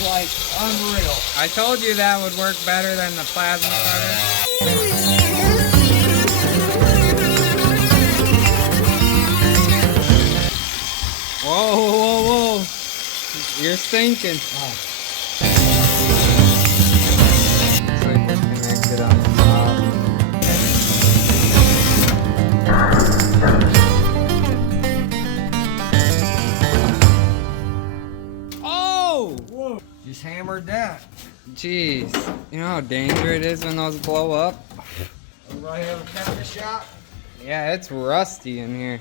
is like unreal. I told you that would work better than the plasma cutter. Whoa, whoa, whoa. You're sinking. Oh. Looks like we're connected on the top. Oh! Whoa. Just hammered that. Jeez. You know how dangerous it is when those blow up? Everybody have a counter shop? Yeah, it's rusty in here.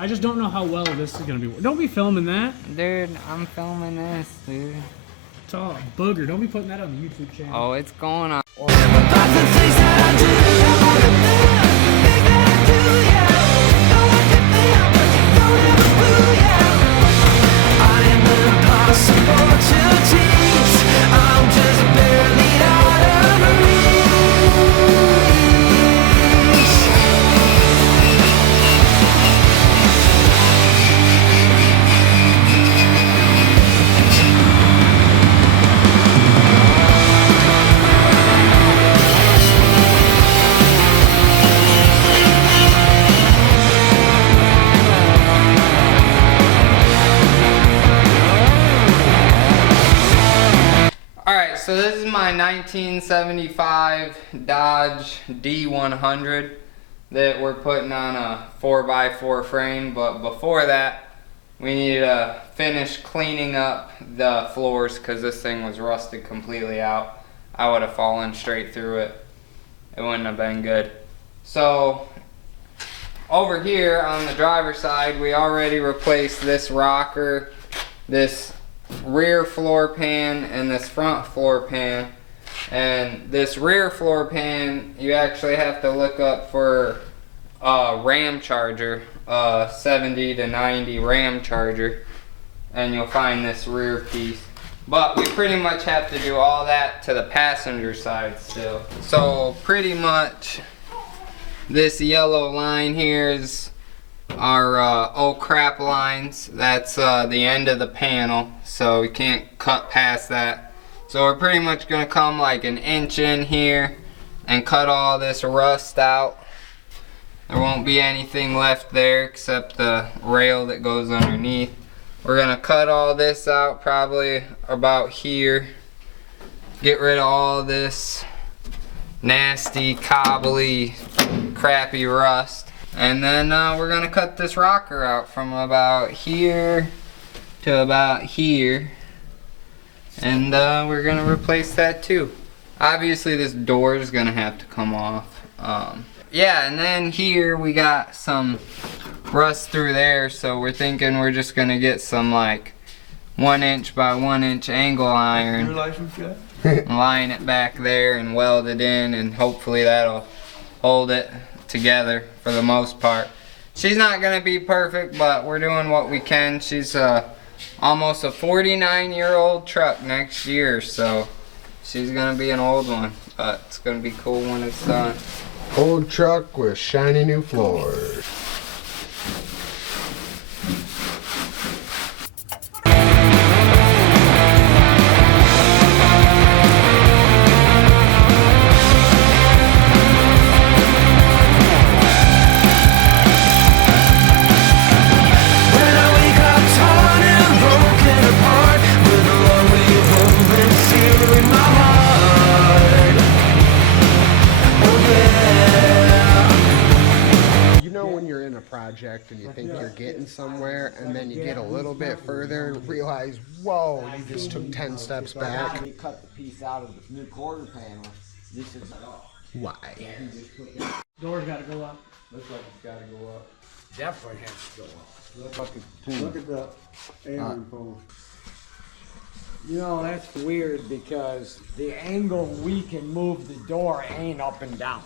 I just don't know how well this is gonna be. Don't be filming that. Dude, I'm filming this, dude. It's all booger. Don't be putting that on the YouTube channel. Oh, it's going on. Alright, so this is my 1975 Dodge D100 that we're putting on a 4x4 frame, but before that we need to finish cleaning up the floors because this thing was rusted completely out. I would have fallen straight through it. It wouldn't have been good. So over here on the driver's side we already replaced this rocker, this rear floor pan, and this front floor pan. And this rear floor pan you actually have to look up for a RAM charger, 70 to 90 RAM charger, and you'll find this rear piece. But we pretty much have to do all that to the passenger side still. So pretty much this yellow line here is our oh crap lines. That's the end of the panel, so we can't cut past that. So we're pretty much gonna come like an inch in here and cut all this rust out. There won't be anything left there except the rail that goes underneath. We're gonna cut all this out probably about here. Get rid of all this nasty, cobbly, crappy rust. And then we're gonna cut this rocker out from about here to about here. And we're gonna replace that too. Obviously this door is gonna have to come off. Yeah, and then here we got some rust through there, so we're thinking we're just gonna get some like 1 inch by 1 inch angle iron. Line it back there and weld it in, and hopefully that'll hold it together for the most part. She's not gonna be perfect, but we're doing what we can. She's almost a 49-year-old truck next year, so She's gonna be an old one, but it's gonna be cool when it's done. Old truck with shiny new floors. Project and you think you're getting somewhere, and then you get a little bit further and realize, whoa, you just took 10 steps back. You cut the piece out of the new quarter panel. This is Why? Door's got to go up. looks like it's got to go up. Definitely has to go up. Look at the alien pole. You know, that's weird because the angle we can move the door ain't up and down.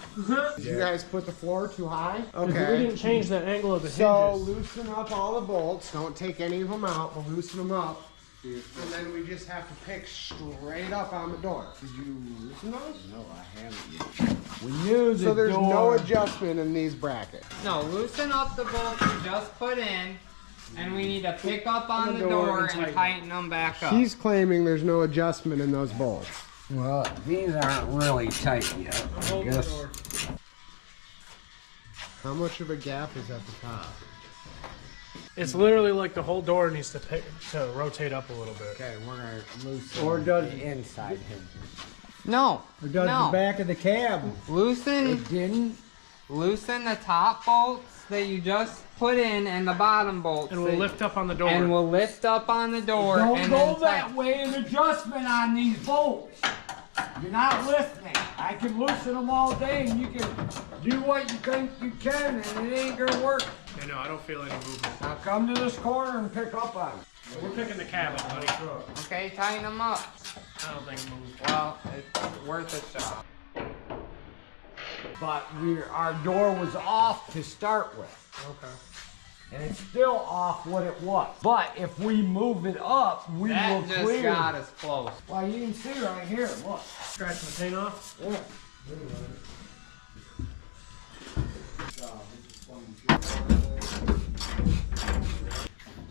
Did you guys put the floor too high? We didn't change the angle of the So hinges. loosen up all the bolts. Don't take any of them out, but loosen them up. And then we just have to pick straight up on the door. Did you loosen those? No, I haven't yet. We knew the So there's door. no adjustment in these brackets. No, loosen up the bolts you just put in, and we need to pick up on the door and tighten them back up. He's claiming there's no adjustment in those bolts. Well, these aren't really tight yet. I guess. How much of a gap is at the top? It's literally like the whole door needs to rotate up a little bit. Okay, we're gonna loosen. Or does the inside hinge? No, Or does no. the back of the cab? Loosen It didn't. the top bolts that you just put in and the bottom bolts. And we'll lift up on the door. And we'll lift up on the door. Don't and go then that way. An adjustment on these bolts. You're not listening. I can loosen them all day, and you can do what you think you can, and it ain't gonna work. I know, I don't feel any movement. Now come to this corner and pick up on it. We're picking the cab up, buddy. Okay, tighten them up. I don't think it moves. Well, it's worth a shot. But our door was off to start with. Okay. And it's still off what it was. But if we move it up, we will That just clear. got us close. Well, you can see right here, look. Scratch the paint off. Yeah.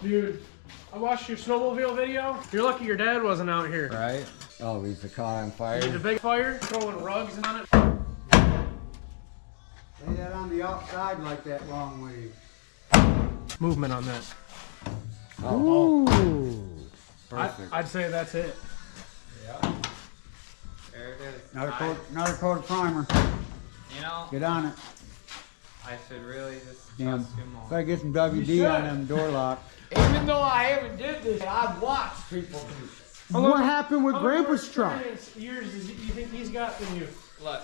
Dude, I watched your snowmobile video. You're lucky your dad wasn't out here. Right? Oh, he's caught on fire. Need a big fire, throwing rugs on it. Lay that on the outside like that long way. Movement on that. Ooh. I'd say that's it. There it is. Another coat of primer. You know, Get on it. I should really just Damn. trust you more. Gotta get some WD on them door locks. Even though I haven't did this, I've watched people do this. What happened with How much more Grandpa's truck? experience years do you think he's got than you? Look.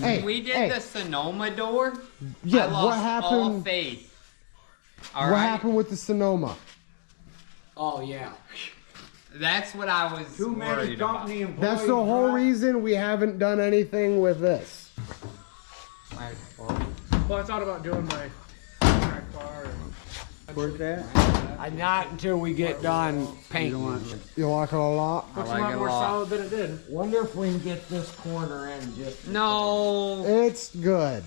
Hey, We did hey, the Sonoma door. Yeah, I lost what all happened? faith. What All right? happened with the Sonoma? Oh, yeah. That's what I was Too many worried about. company employees. That's the whole right? reason we haven't done anything with this. Well, I thought about doing my track bar. Where's that? Not until we get done painting. You like it a lot? Looks like a lot it a more lot. solid than it did. Wonder if we can get this corner in just. No. It's good.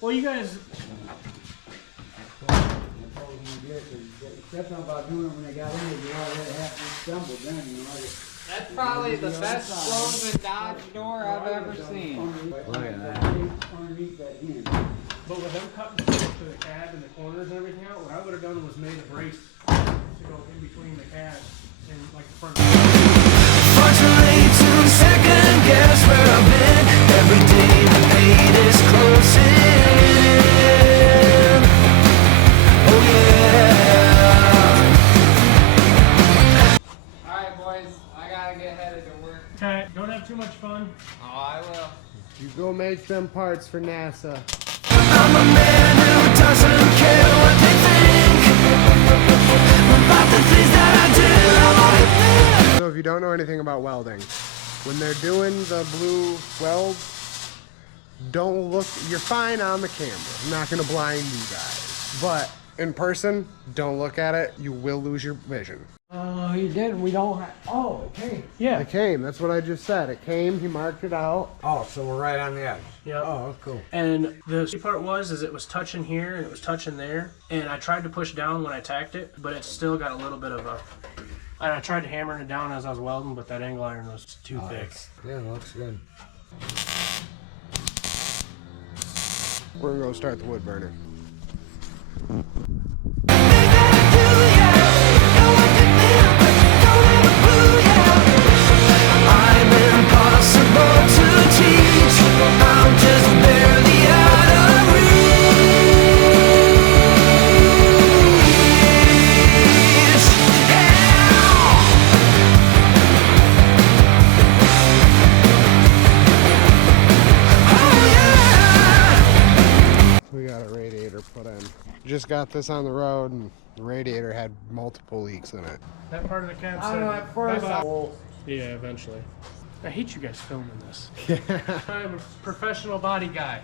Well, you guys, Except about doing it when they got in there, you know, they have to stumble then, you know. That's probably the best frozen Dodge door I've ever seen. Look at that. Underneath that hinge. but with them cutting to the cab and the corners and everything out, what I would have done was made a brace to go in between the cab and like the front. Fluctuate to second guess where I've been. Every day the pain is closing. Oh yeah. Alright, boys. I gotta get headed to work. Okay, don't have too much fun. Oh, I will. You go make them parts for NASA. I'm a man who doesn't care what they think about the things that I do. So if you don't know anything about welding, when they're doing the blue weld, don't look, you're fine on the camera. I'm not gonna blind you guys. But in person, don't look at it. You will lose your vision. Oh, he didn't. We don't have. Oh, it came. Yeah. It came. That's what I just said. It came. He marked it out. Oh, so we're right on the edge. Yeah. Oh, cool. And the sweet part was it was touching here and it was touching there. And I tried to push down when I tacked it, but it still got a little bit of a. And I tried to hammer it down as I was welding, but that angle iron was too thick. Yeah, looks good. We're gonna go start the wood burner. I'm impossible to teach. I'm just barely out of reach. We got a radiator put in. Just got this on the road, and the radiator had multiple leaks in it. That part of the cab I said, don't know, at first "Bye-bye." I- Yeah, eventually. I hate you guys filming this. I'm a professional body guy.